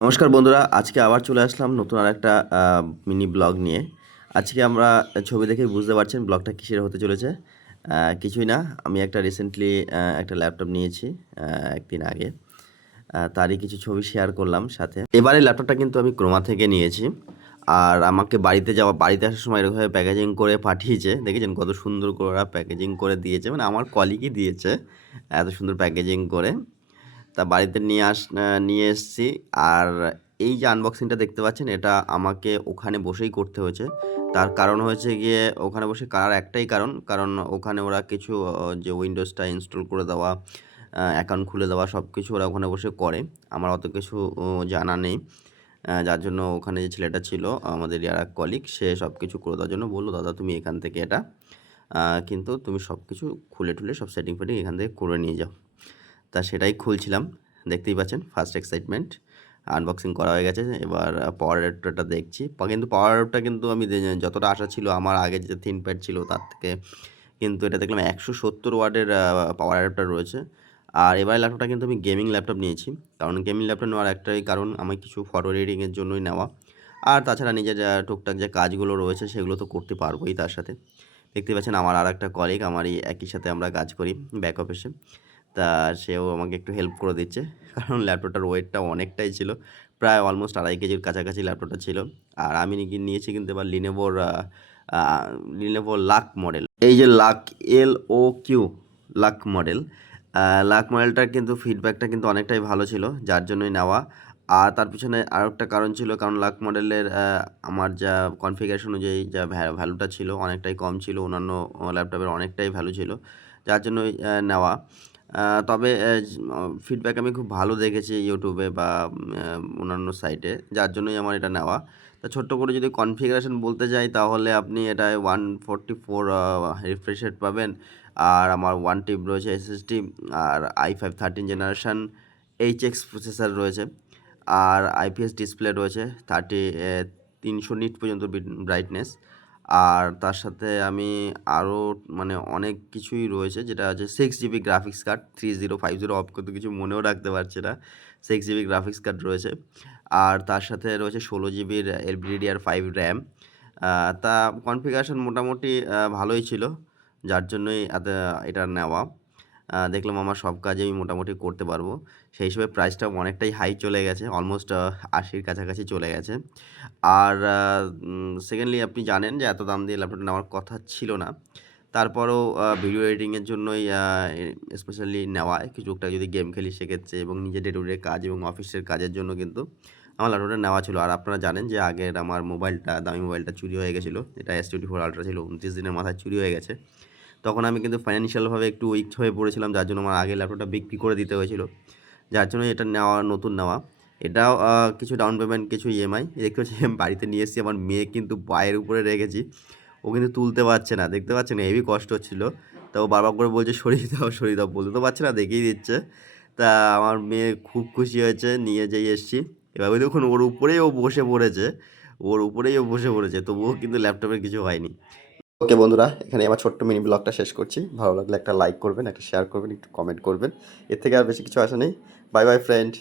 নমস্কার বন্ধুরা, আজকে আবার চলে আসলাম নতুন আরেকটা মিনি ব্লগ নিয়ে। আজকে আমরা ছবি দেখেই বুঝতে পারছেন ব্লগটা কিসের হতে চলেছে। কিছুই না, আমি একটা রিসেন্টলি একটা ল্যাপটপ নিয়েছি ১ দিন আগে। তারই কিছু ছবি শেয়ার করলাম সাথে। এবারে ল্যাপটপটা কিন্তু আমি ক্রোমা থেকে নিয়েছি। আর আমাকে বাড়িতে আসার সময় এরকমভাবে প্যাকেজিং করে পাঠিয়েছে। দেখেছেন কত সুন্দর করে ওরা প্যাকেজিং করে দিয়েছে। মানে আমার কলিগই দিয়েছে এত সুন্দর প্যাকেজিং করে। তা বাড়িতে নিয়ে এসেছি। আর এই যে আনবক্সিংটা দেখতে পাচ্ছেন, এটা আমাকে ওখানে বসেই করতে হয়েছে। তার কারণ হয়েছে গিয়ে ওখানে বসে করার একটাই কারণ ওখানে ওরা কিছু যে উইন্ডোজটা ইনস্টল করে দেওয়া, অ্যাকাউন্ট খুলে দেওয়া সব কিছু ওরা ওখানে বসে করে। আমার অত কিছু জানা নেই। যার জন্য ওখানে যে ছেলেটা ছিল আমাদেরই আরেক কলিগ, সে সব কিছু করে দেওয়ার জন্য বলল, "দাদা তুমি এখান থেকে এটা কিন্তু তুমি সব কিছু খুলে-টুলে সব সেটিং-ফেটিং এখান থেকে করে নিয়ে যাও।" তা সেটাই খুলছিলাম। দেখতেই পাচ্ছেন ফার্স্ট এক্সাইটমেন্ট। আনবক্সিং করা হয়ে গেছে। এবার পাওয়ার অ্যাডাপ্টারটা দেখছি। কিন্তু পাওয়ার অ্যাডাপ্টার কিন্তু আমি যতটা আশা ছিল আমার আগে যে থিনপ্যাড ছিল তার থেকে কিন্তু এটা দেখলাম ১৭০ ওয়াটের পাওয়ার অ্যাডাপ্টার রয়েছে। আর এবারের ল্যাপটপটা কিন্তু আমি গেমিং ল্যাপটপ নিয়েছি। কারণ গেমিং ল্যাপটপ নেওয়ার একটাই কারণ, আমার কিছু ফটো এডিটিংয়ের জন্যই নেওয়া। আর তাছাড়া নিজের টুকটাক যে কাজগুলো রয়েছে সেগুলো তো করতে পারবোই তার সাথে। দেখতেই পাচ্ছেন আমার আরেকটা কলিগ, আমারই একই সাথে আমরা কাজ করি ব্যাক অফিসে। তা সেও আমাকে একটু হেল্প করে দিচ্ছে। কারণ ল্যাপটপটার ওয়েটটা অনেকটাই ছিল। প্রায় অলমোস্ট ২.৫ কেজির কাছাকাছি ল্যাপটপটা ছিল। আর আমি নিয়েছি কিন্তু এবার আ Lenovo লাক মডেল। এই যে লাক LOQ লাক মডেল। লাক মডেলটার কিন্তু ফিডব্যাকটা কিন্তু অনেকটাই ভালো ছিল, যার জন্যই নেওয়া। আর তার পিছনে আরেকটা কারণ ছিল, কারণ লাক মডেলের আমার যা কনফিগারেশন অনুযায়ী যা ভ্যালুটা ছিল অনেকটাই কম ছিল। অন্যান্য ল্যাপটপের অনেকটাই ভ্যালু ছিল। যার জন্যই নেওয়া। তবে ফিডব্যাক আমি খুব ভালো দেখেছি YouTube এ বা অন্যান্য সাইটে, যার জন্যই আমার এটা নেওয়া। তা ছোট্ট করে যদি কনফিগারেশন বলতে যাই তাহলে আপনি এটায় 144 রিফ্রেশ রেট পাবেন। আর আমার 1 টিব রয়েছে SSD, আর i5 13 জেনারেশন HX প্রসেসর রয়েছে। আর IPS ডিসপ্লে রয়েছে 300 নিট পর্যন্ত ব্রাইটনেস। আর তার সাথে আমি আরও মানে অনেক কিছুই রয়েছে, যেটা হচ্ছে 6 জিবি গ্রাফিক্স কার্ড, 3050 অফ করতে কিছু মনেও রাখতে পারছি না। 6 জিবি গ্রাফিক্স কার্ড রয়েছে। আর তার সাথে রয়েছে 16 জিবির LPDDR5 র্যাম। তা কনফিগারেশন মোটামুটি ভালোই ছিল, যার জন্যই এটা নেওয়া। দেখলাম আমার সব কাজই আমি মোটামুটি করতে পারবো। সেই হিসেবে প্রাইসটাও অনেকটাই হাই চলে গেছে, অলমোস্ট ৮০ র কাছাকাছি চলে গেছে। আর সেকেন্ডলি আপনি জানেন যে এত দাম দিয়ে ল্যাপটপটা নেওয়ার কথা ছিল না। তারপরেও ভিডিও এডিটিংয়ের জন্যই স্পেশালি নেওয়া। টুকটাক যদি গেম খেলি সেক্ষেত্রে, এবং নিজের ডে টু ডে কাজ এবং অফিসের কাজের জন্য কিন্তু আমার ল্যাপটপটা নেওয়া ছিল। আর আপনারা জানেন যে আগের আমার দামি মোবাইলটা চুরি হয়ে গেছিলো। এটা S24 আল্ট্রা ছিল, ২৯ দিনের মাথায় চুরি হয়ে গেছে। তখন আমি কিন্তু ফাইন্যান্সিয়ালভাবে একটু উইক হয়ে পড়েছিলাম, যার জন্য আমার আগের ল্যাপটপটা বিক্রি করে দিতে হয়েছিল। যার জন্য এটা নতুন নেওয়া। এটাও কিছু ডাউন পেমেন্ট, কিছু ইএমআই। দেখতে পাচ্ছি আমি বাড়িতে নিয়ে এসেছি, আমার মেয়ে কিন্তু পায়ের উপরে রেখেছি। ও কিন্তু তুলতে পারছে না, দেখতে পাচ্ছেন হেভি কষ্ট হচ্ছিল। তা ও বারবার করে বলছে, "সরিয়ে দাও, সরিয়ে দাও।" বলতে তো পারছে না, দেখিয়ে দিচ্ছে। তা আমার মেয়ে খুব খুশি হয়েছে, নিয়ে যেই এসেছি। এবার ওই দেখুন ওর উপরেই ও বসে পড়েছে। তবুও কিন্তু ল্যাপটপের কিছু হয়নি। ওকে বন্ধুরা, এখানে আমার ছোট্ট মিনি ব্লগটা শেষ করছি। ভালো লাগলে একটা লাইক করবেন, একটা শেয়ার করবেন, একটু কমেন্ট করবেন। এর থেকে আর বেশি কিছু আসা নেই। Bye bye friend.